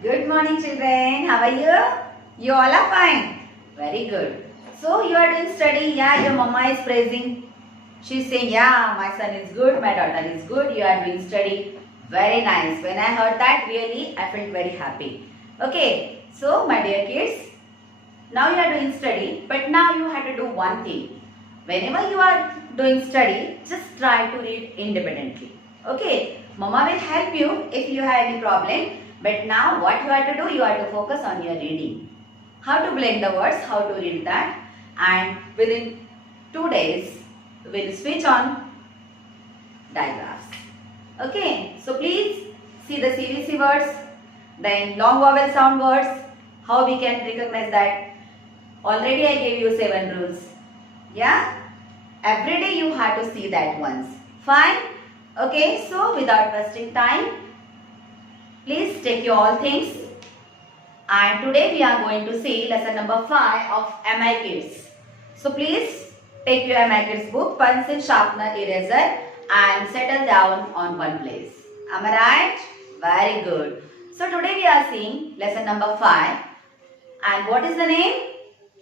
Good morning, children. How are you? You all are fine. Very good. So you are doing study. Yeah, your mama is praising. She's saying, yeah, my son is good, my daughter is good. You are doing study. Very nice. When I heard that, really, I felt very happy. Okay. So, my dear kids, now you are doing study, but now you have to do one thing. Whenever you are doing study, just try to read independently. Okay. Mama will help you if you have any problem. But now what you have to do, you have to focus on your reading. How to blend the words, how to read that, and within 2 days, we'll switch on digraphs. Okay, so please see the CVC words, then long vowel sound words, how we can recognize that. Already I gave you 7 rules. Yeah? Every day you have to see that once. Fine? Okay, so without wasting time, please take your all things, and today we are going to see lesson number 5 of MI Kids. So please take your MI Kids book, pencil, sharpener, eraser and settle down on one place. Am I right? Very good. So today we are seeing lesson number 5, and what is the name?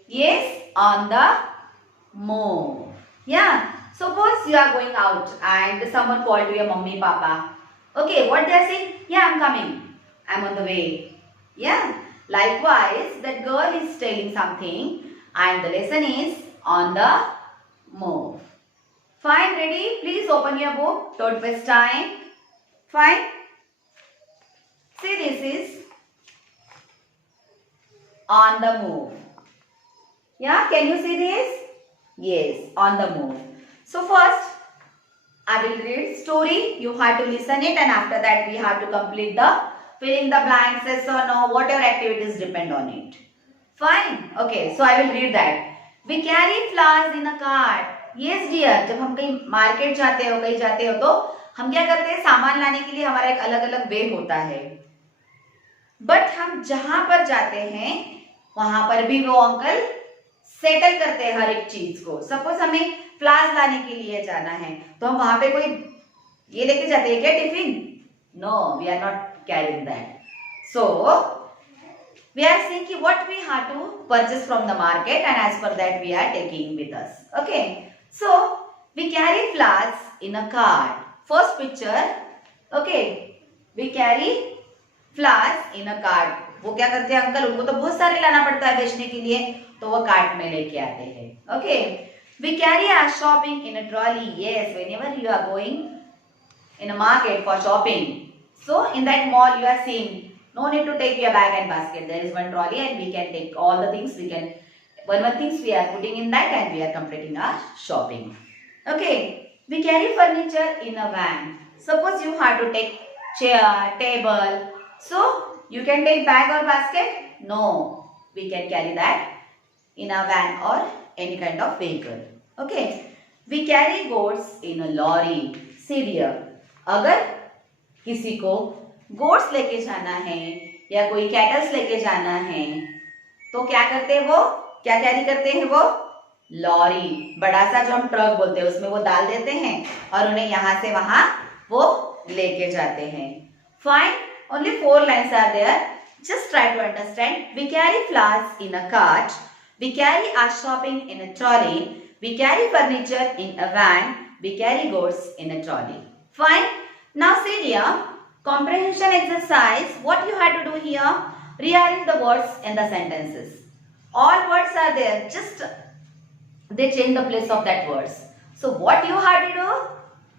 Yes, on the move. Yeah. Suppose you are going out and someone called you your mummy, papa. Okay, what they are saying? Yeah, I'm coming. I'm on the way. Yeah. Likewise, that girl is telling something and the lesson is on the move. Fine, ready? Please open your book. Don't waste time. Fine. See, this is on the move. Yeah, can you see this? Yes, on the move. So first, I will read story. You have to listen it, and after that we have to complete the fill in the blanks, yes or no, whatever activities depend on it. Fine. Okay, so I will read that. We carry flowers in a cart. Yes dear, जब हम कहीं market जाते हो, कहीं जाते हो तो हम क्या करते हैं, सामान लाने के लिए हमारा एक अलग अलग वे होता है. बट हम जहां पर जाते हैं वहां पर भी वो अंकल सेटल करते हैं हर एक चीज को. सपोज हमें फ्लावर्स लाने के लिए जाना है तो हम वहां पे कोई ये लेके जाते हैं क्या, tiffin? No, we are not carrying that. So we are seeing what we have to purchase from the market, and as per that we are taking with us. Okay, so we carry flowers in a cart. First picture. Okay, we carry flowers in a cart. वो क्या करते हैं uncle, उनको तो बहुत सारे लाना पड़ता है बेचने के लिए, तो वो कार्ट में लेके आते हैं. Okay, we carry our shopping in a trolley. Yes, whenever you are going in a market for shopping, so in that mall you are seeing no need to take your bag and basket. There is one trolley and we can take all the things. We can one things we are putting in that and we are completing our shopping. Okay, we carry furniture in a van. Suppose you have to take chair, table. So you can take bag or basket? No, we can carry that in a van or any kind of vehicle. Okay, we carry goods in a lorry. See dear, अगर किसी को gods लेके जाना है या कोई kettles लेके जाना है तो क्या करते हैं, वो क्या कैरी करते हैं, वो लॉरी, बड़ा सा जो हम ट्रक बोलते हैं उसमें वो डाल देते हैं और उन्हें यहाँ से वहां वो लेके जाते हैं. Fine, only 4 lines are there. Just try to understand. We carry flowers in a cart, we carry our shopping in a trolley, we carry furniture in a van, we carry goods in a trolley. Fine. Now see dear, comprehension exercise. What you have to do here? Rearrange the words in the sentences. All words are there. Just they change the place of that words. So what you have to do?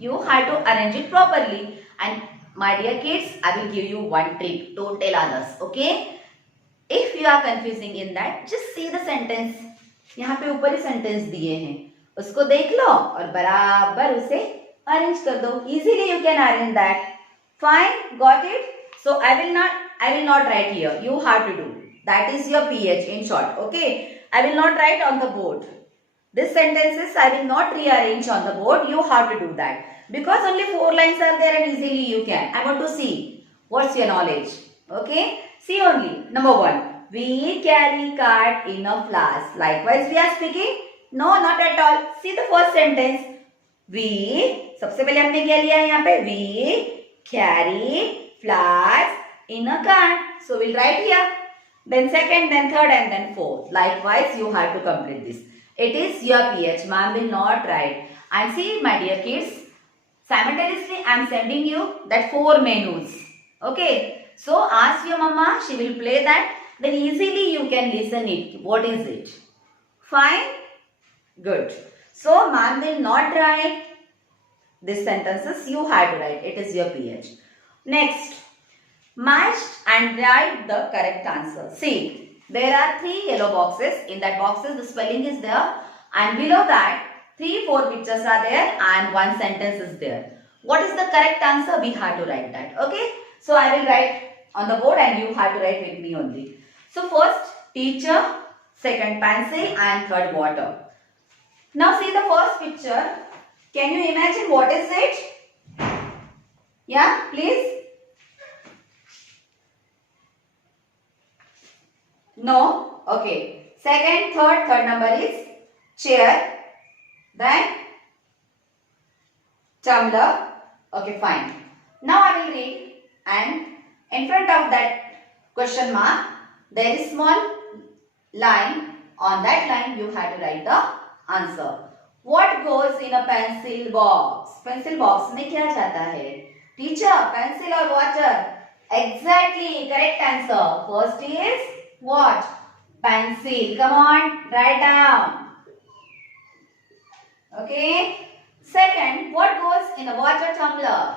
You have to arrange it properly. And my dear kids, I will give you one trick. Don't tell others. Okay? If you are confusing in that, just see the sentence. यहाँ पे ऊपर ही sentence दिए हैं. उसको देख लो और बराबर उसे arrange कर दो. Easily you can arrange that. Fine, got it? So I will not write here. You have to do. That is your PH in short. Okay? I will not write on the board. This sentences I will not rearrange on the board. You have to do that. Because only 4 lines are there and easily you can. I want to see what's your knowledge. Okay? See only. Number 1. We carry cart in a flowers. Likewise we are speaking? No, not at all. See the first sentence. We, सबसे पहले हमने क्या लिया है यहाँ पे, we carry flowers in a cat. So we'll write here. Then second, then third, and then fourth. Likewise, you have to complete this. It is your PH. Ma'am will not write. And see, my dear kids, simultaneously I am sending you that 4 menus. Okay. So ask your mama. She will play that. Then easily you can listen it. What is it? Fine? Good. So ma'am will not write these sentences. You have to write. It is your PH. Next. Match and write the correct answer. See, there are 3 yellow boxes. In that boxes, the spelling is there. And below that, 3-4 pictures are there and 1 sentence is there. What is the correct answer? We have to write that. Okay. So I will write on the board and you have to write with me only. So first, teacher. Second, pencil. And third, water. Now see the first picture. Can you imagine what is it? Yeah, please. No? Okay. Second, third number is chair. Then tumbler. Okay, fine. Now I will read, and in front of that question mark, there is small line. On that line, you have to write the answer. What goes in a pencil box? Pencil box में क्या जाता है? Teacher, pencil or water? Exactly, correct answer. First is what? Pencil. Come on, write down. Okay. Second, what goes in a water tumbler?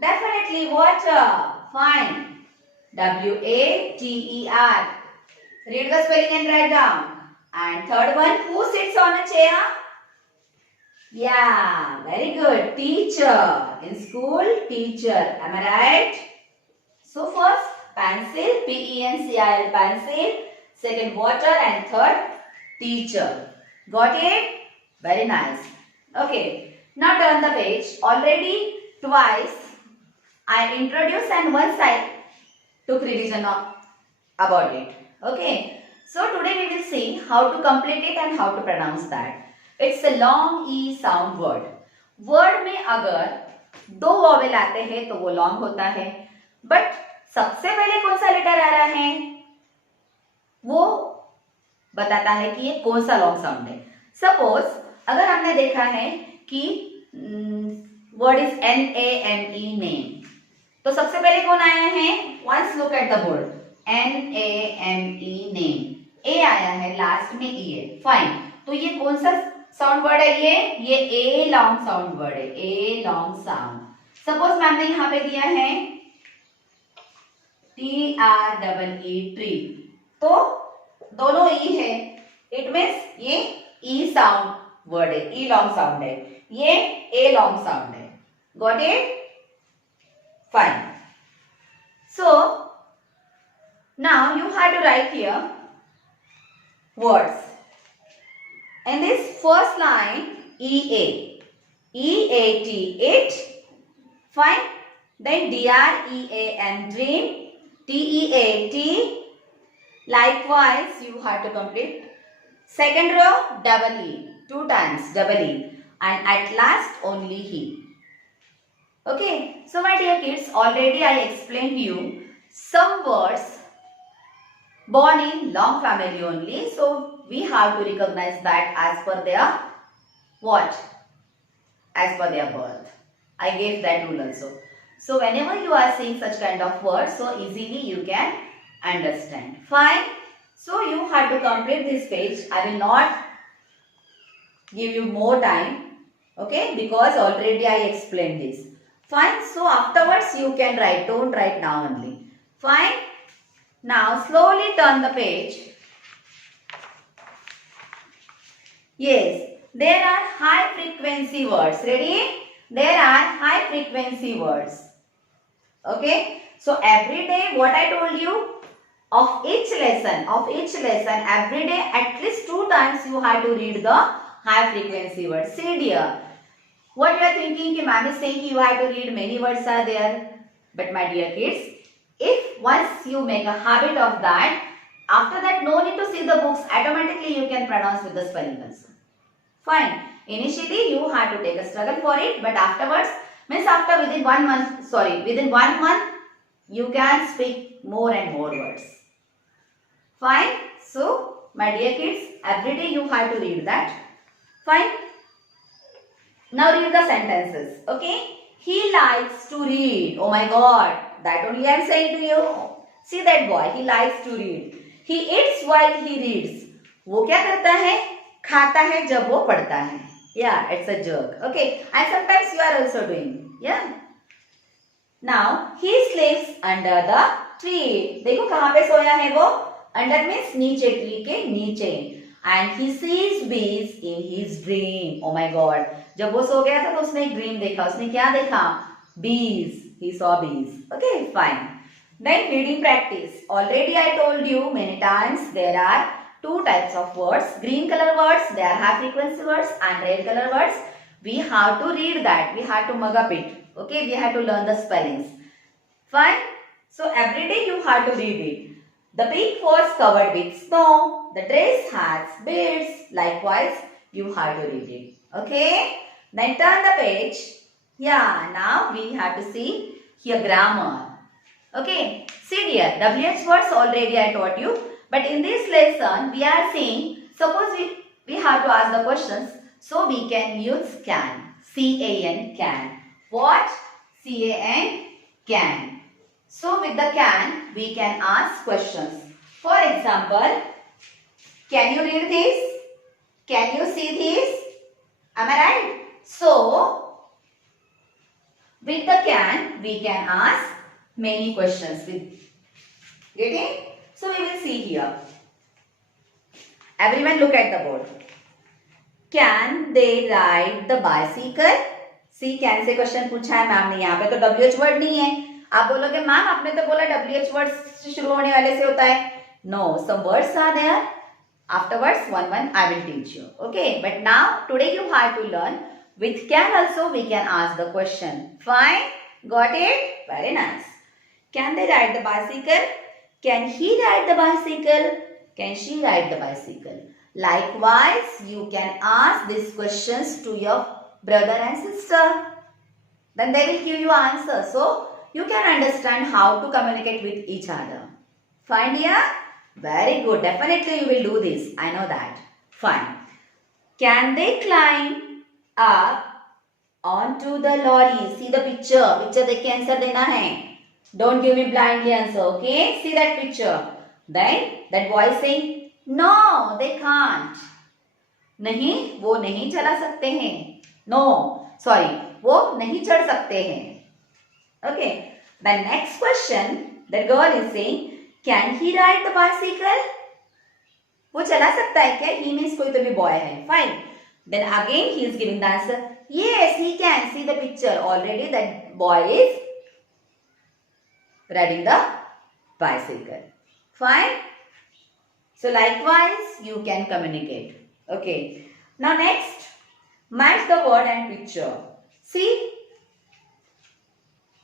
Definitely water. Fine. W-A-T-E-R. Read the spelling and write down. And third one, who sits on a chair? Yeah, very good. Teacher. In school, teacher. Am I right? So first, pencil, P-E-N-C-I-L, pencil. Second, water. And third, teacher. Got it? Very nice. Okay. Now turn the page. Already twice I introduced and once I took revision about it. Okay. So today we will see how to complete it and how to pronounce that. It's a long E sound word. Word में अगर 2 vowel आते हैं तो वो long होता है. But सबसे पहले कौन सा लेटर आ रहा है वो बताता है कि ये कौन सा लॉन्ग साउंड है. सपोज अगर हमने देखा है कि वर्ड इज NAME नेम, तो सबसे पहले कौन आया है? Once look at the board. NAME name. A आया है, लास्ट में ई है. फाइन. तो ये कौन सा साउंड वर्ड है? ये ए लॉन्ग साउंड वर्ड है. ए लॉन्ग साउंड. सपोज मैम ने यहाँ पे दिया है TREE ट्री, तो दोनों ई है. इट मीन्स ये ई साउंड वर्ड है, ई लॉन्ग साउंड है. ये ए लॉन्ग साउंड है. Got it? Fine. So now you have to write here words. In this first line, EA. EAT, it. Fine. Then DREAM, dream. TEAT. Likewise, you have to complete. Second row, double E. 2 times, double E. And at last, only he. Okay. So, my dear kids, already I explained you some words born in long family only. So we have to recognize that as per their what? As per their birth. I gave that rule also. So whenever you are seeing such kind of words, so easily you can understand. Fine. So you have to complete this page. I will not give you more time. Okay. Because already I explained this. Fine. So afterwards you can write. Don't write now only. Fine. Now slowly turn the page. Yes, there are high frequency words. Ready? There are high frequency words. Okay. So every day what I told you, of each lesson every day at least 2 times you have to read the high frequency words. See dear, what you are thinking ki ma'am is saying you have to read many words are there. But my dear kids, if once you make a habit of that, after that no need to see the books, automatically you can pronounce with the spelling also. Fine. Initially you have to take a struggle for it, but afterwards, means after within 1 month you can speak more and more words. Fine. So, my dear kids, every day you have to read that. Fine. Now read the sentences. Okay. He likes to read. Oh my God. That only I am saying to you. See that boy. He likes to read. He eats while he reads. वो क्या करता है? खाता है जब वो पढ़ता है. Yeah, it's a joke. Okay. And sometimes you are also doing. Yeah. Now he sleeps under the tree. देखो कहाँ पे सोया है वो? Under means नीचे, tree के नीचे. And he sees bees in his dream. Oh my God. जब वो सो गया था तो उसने एक ड्रीम देखा. उसने क्या देखा? Bees. He saw bees. Okay, fine. Then reading practice. Already I told you many times there are two types of words. Green color words, they are high frequency words, and red color words. We have to read that. We have to mug up it. Okay, we have to learn the spellings. Fine. So every day you have to read it. The pig was covered with snow. The dress has beads. Likewise, you have to read it. Okay. Then turn the page. Yeah, now we have to see here grammar. Okay. See dear, WH words already I taught you. But in this lesson, we are seeing, suppose we have to ask the questions. So we can use can. C-A-N, can. What? C-A-N, can. So with the can, we can ask questions. For example, can you read this? Can you see this? Am I right? So, with the can, we can ask many questions. Getting? So we will see here. Everyone look at the board. Can they ride the bicycle? See, can से question पूछा है ma'am ने. यहाँ पे तो WH word नहीं है. आप बोलोगे मैम आपने तो बोला WH वर्ड से शुरू होने वाले से होता है. No, some words are there. Afterwards, one I will teach you. Okay, but now today you have to learn. With can also we can ask the question. Fine, got it? Very nice. Can they ride the bicycle? Can he ride the bicycle? Can she ride the bicycle? Likewise, you can ask these questions to your brother and sister. Then they will give you answer. So, you can understand how to communicate with each other. Fine, dear? Very good. Definitely you will do this. I know that. Fine. Can they climb up onto the lorry? See the picture. Picture देख के answer देना है. Don't give me blindly answer. Okay? See that picture. Then that boy is saying, no, they can't. नहीं, वो नहीं चला सकते हैं. No, sorry, वो नहीं चढ़ सकते हैं. Okay. The next question, the girl is saying, can he ride the bicycle? वो चला सकता है क्या? He means कोई तो भी boy है. Fine. Then again he is giving the answer. Yes, he can. See the picture. Already that boy is riding the bicycle. Fine. So likewise you can communicate. Okay. Now next, match the word and picture. See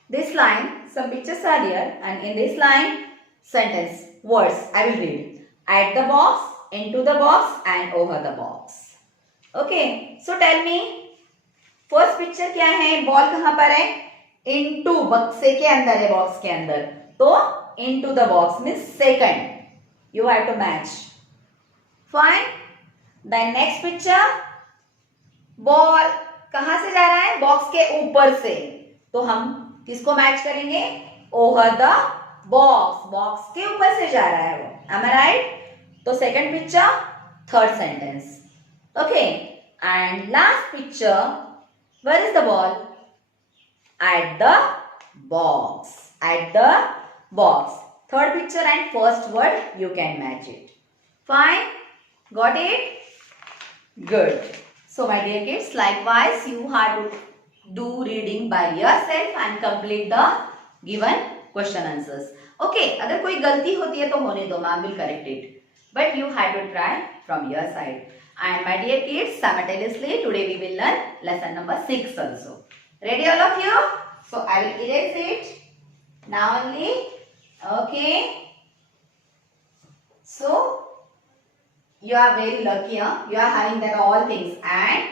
this line, some pictures are here, and in this line, sentence, words. I will read. At the box, into the box, and over the box. Okay. So tell me, first picture क्या है? Ball कहाँ पर है? Into बक्से के अंदर है, box के अंदर. तो into the box means second. You have to match. Fine. Then next picture, ball कहाँ से जा रहा है? Box के ऊपर से. तो हम किसको मैच करेंगे? Over the box. Box के ऊपर से जा रहा है वो. Am I right? तो second picture, third sentence. Okay. And last picture, where is the ball? At the box. At the box. Third picture and first word, you can match it. Fine? Got it? Good. So my dear kids, likewise you have to do reading by yourself and complete the given question answers. Okay, अगर कोई गलती होती है तो होने दो, ma'am will correct it. But you have to try from your side. And my dear kids, simultaneously today we will learn lesson number 6 also. Ready all of you? So I will erase it now only. Okay. So you are very lucky, huh? You are having that all things. And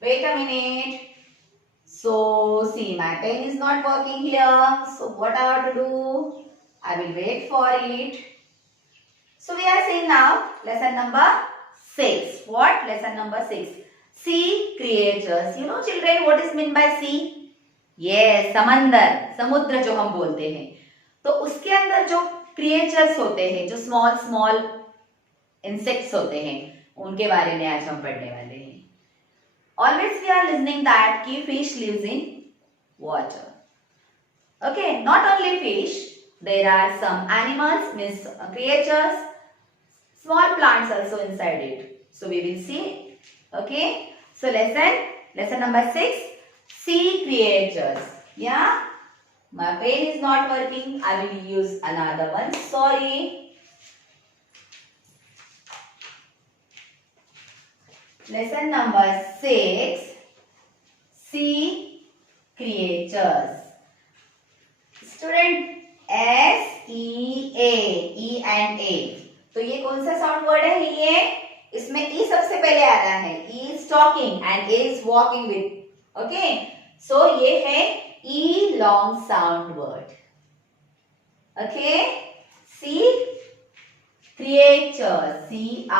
wait a minute. So see, my pen is not working here. So what I have to do? I will wait for it. So we are seeing now lesson number 6. What? Lesson number 6. Sea creatures. You know children what is meant by sea? Yes, समंदर, समुद्र जो हम बोलते हैं. तो उसके अंदर जो क्रिएचर्स होते हैं, जो स्मॉल स्मॉल इंसेक्ट्स होते हैं, उनके बारे में आज हम पढ़ने वाले हैं. Always we are listening that कि fish lives in water. Okay, not only fish, there are some animals, means creatures, small plants also inside it. So we will see. Okay, so lesson number 6, sea creatures. Yeah, my pen is not working. I will use another one. Sorry. Lesson number 6, sea creatures. Student, S-E-A, E and A. तो ये कौन सा sound word है? ये इसमें E सबसे पहले आ रहा है. E is talking and A is walking with. Okay, so ये है E long sound word. Okay, sea creatures, creatures.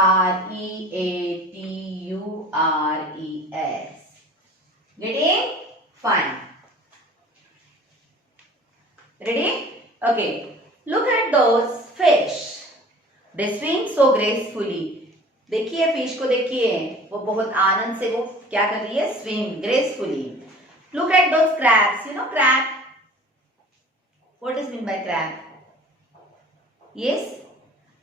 Getting? Fine. Ready? Okay. Look at those fish. They swim so gracefully. देखिए fish को देखिए, वो बहुत आनंद से वो क्या कर रही है? Swim gracefully. Look at those crabs. You know crab? What is meant by crab? Yes.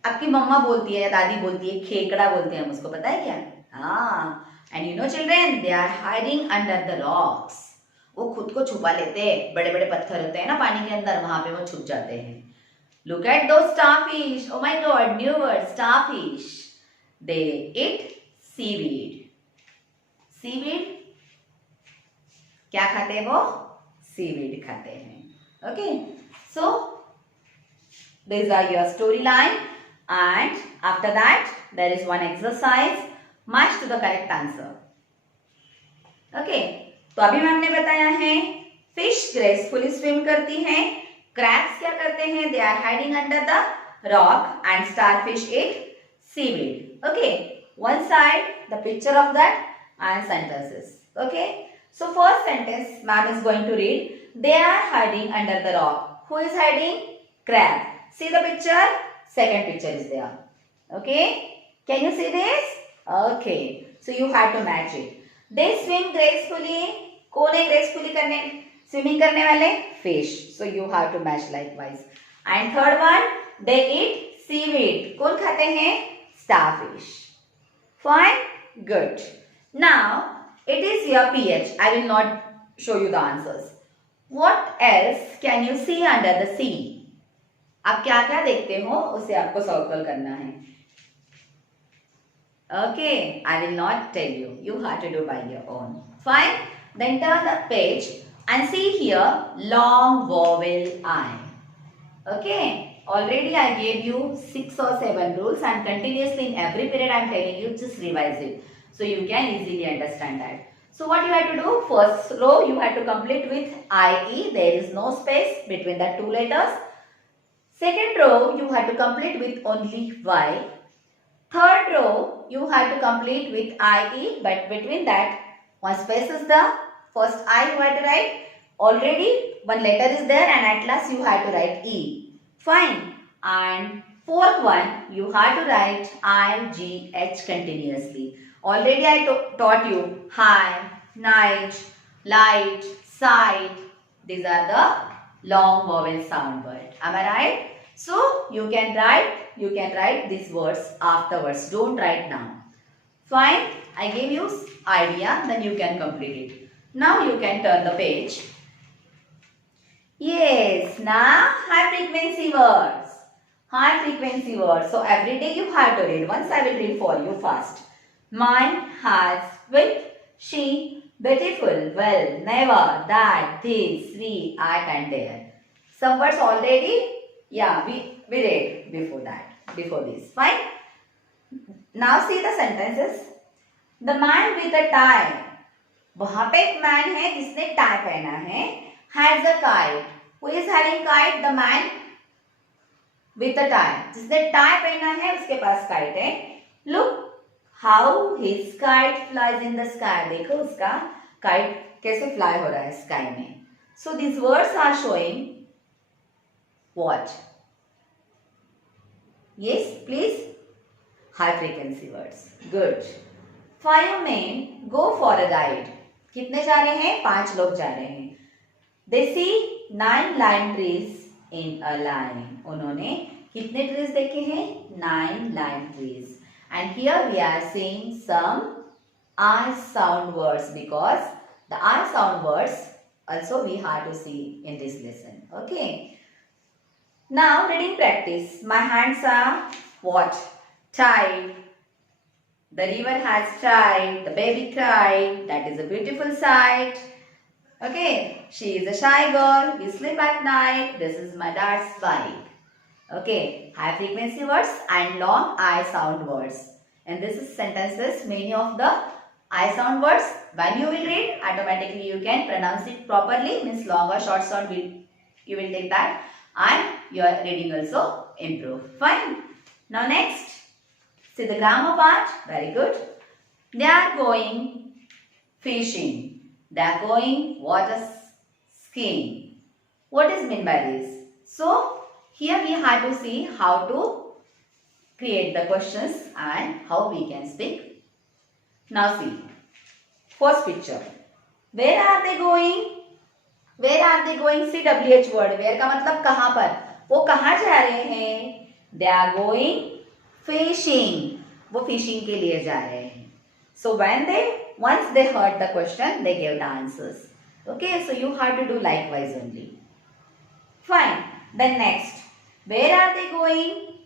आपकी मम्मा बोलती है या दादी बोलती है, खेकड़ा बोलते हैं हम उसको, पता है क्या? हाँ. And you know children, they are hiding under the rocks. वो खुद को छुपा लेते हैं, बड़े बड़े पत्थर होते हैं ना पानी के अंदर, वहां पे वो छुप जाते हैं. Look at those starfish. Oh my God, new word, starfish. They eat seaweed. Seaweed क्या खाते हैं वो? Seaweed खाते हैं. Okay, so these are your storyline. And after that, there is one exercise. Match to the correct answer. Okay. तो अभी ma'am ने बताया है फिश ग्रेसफुली स्विम करती हैं, क्रैब्स क्या करते हैं? They are hiding under the rock and starfish eat seaweed. Okay, one side the picture of that and sentences. Okay, so first sentence ma'am is going to read. They are hiding under the rock. Who is hiding? Crab. See the picture? Second picture is there. Okay, can you see this? Okay, so you have to match it. They swim gracefully. कौन है gracefully करने swimming करने वाले? Fish. So you have to match likewise. And third one, they eat seaweed. कौन खाते हैं? Starfish. Fine, good. Now it is your PH. I will not show you the answers. What else can you see under the sea? आप क्या क्या देखते हो उसे आपको सर्कल करना है. Okay, I will not tell you. You have to do by your own. Fine. Then turn the page and see here long vowel I. Okay. Already I gave you 6 or 7 rules and continuously in every period I am telling you just revise it. So you can easily understand that. So what you have to do? First row you have to complete with IE. There is no space between the two letters. Second row you have to complete with only Y. Third row you have to complete with IE, but between that one space is the first I you have to write. Already one letter is there and at last you have to write E. Fine. And fourth one you have to write IGH continuously. Already I taught you high, night, light, side. These are the long vowel sound word. Am I right? So you can write these words afterwards. Don't write now. Fine. I gave you idea, then you can complete it. Now you can turn the page. Yes, now high frequency words. High frequency words. So every day you have to read. Once I will read for you fast. Mine has, with, she, beautiful, well, never, that, this, we, at and there. Some words already, yeah, we read before that, before this. Fine. Now see the sentences. The man with a tie वहां पे एक man है जिसने tie पहना है, has a kite. Who is having kite? The man with a tie. जिसने tie पहना है उसके पास काइट है. Look how his kite flies in the sky. देखो उसका काइट कैसे फ्लाई हो रहा है स्काई में. So this words are showing what? Yes, please. High frequency words. Good. 5 men go for a ride. कितने जा रहे हैं? 5 लोग जा रहे हैं. They see 9 lime trees in a line. उन्होंने कितने trees देखे हैं? 9 lime trees. And here we are seeing some I sound words because the I sound words also we have to see in this lesson. Okay. Now reading practice. My hands are what? Tied. The river has cried. The baby cried. That is a beautiful sight. Okay. She is a shy girl. We sleep at night. This is my dad's bike. Okay. High frequency words and long I sound words. And this is sentences. Many of the I sound words. When you will read, automatically you can pronounce it properly. Means long or short sound you will take that. And your reading also improve. Fine. Now next, see the grammar part. Very good. They are going fishing. They are going water skiing. What is meant by this? So here we have to see how to create the questions and how we can speak. Now see, first picture. Where are they going? Where are they going? CWH word. Where का मतलब कहाँ पर? वो कहाँ जा रहे हैं? They are going fishing. वो fishing के लिए जा रहे हैं. So once they heard the question, they gave the answers. Okay, so you have to do likewise only. Fine. Then next, where are they going?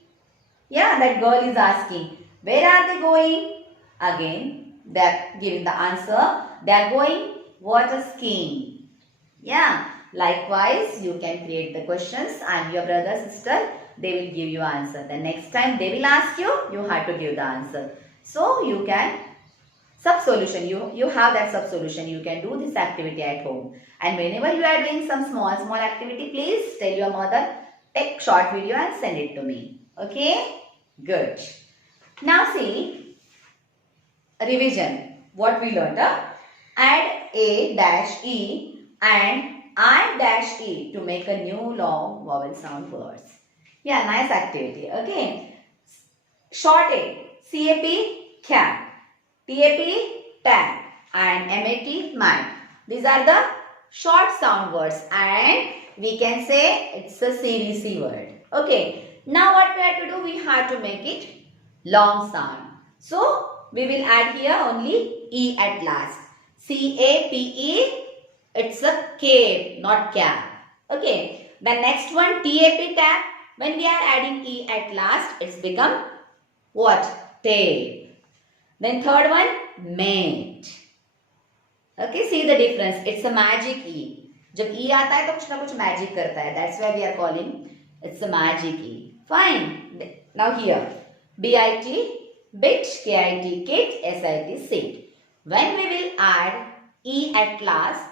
Yeah, that girl is asking. Where are they going? Again, they are giving the answer. They are going water skiing. Yeah, likewise you can create the questions and your brother, sister, they will give you answer. The next time they will ask you, you have to give the answer. So you can sub-solution, you have that sub-solution. You can do this activity at home. And whenever you are doing some small activity, please tell your mother, take short video and send it to me. Okay? Good. Now see, revision. What we learned? Add A-E and I-E to make a new long vowel sound words. Yeah, nice activity. Okay. Short A, CAP, cap, TAP, tap, and MAT, mat. These are the short sound words and we can say it's a CVC word. Okay. Now what we have to do? We have to make it long sound. So we will add here only E at last. CAPE. It's a cape, not cap. Okay. The next one, TAP, tap. When we are adding E at last, it's become what? Tape. Then third one, mate. Okay, see the difference. It's a magic E. जब E आता है तो कुछ ना कुछ magic करता है. That's why we are calling it's a magic E. Fine. Now here, BIT, bit, KIT, kit, SIT, sit. When we will add E at last,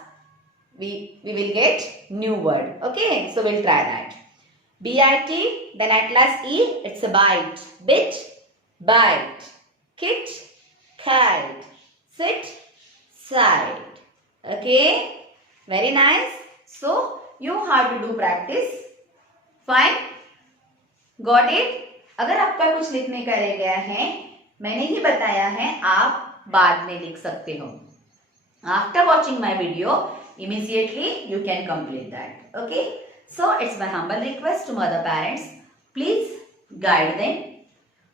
we will get new word. Okay, so we'll try that. BIT, then at last E, it's a bite. Bit, bite. Kit, kite. Sit, side. Okay, very nice. So you have to do practice. Fine. Got it? अगर आपका कुछ लिखने का रह गया है, मैंने ही बताया है, आप बाद में लिख सकते हो. After watching my video, immediately you can complete that. Okay. So it's my humble request to mother parents, please guide them.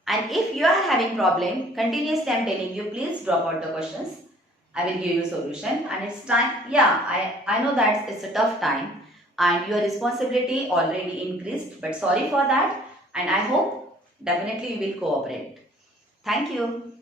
And if you are having problem, continuously I am telling you, please drop out the questions. I will give you solution. And it's time. Yeah, I know that it's a tough time and your responsibility already increased, but sorry for that. And I hope definitely you will cooperate. Thank you.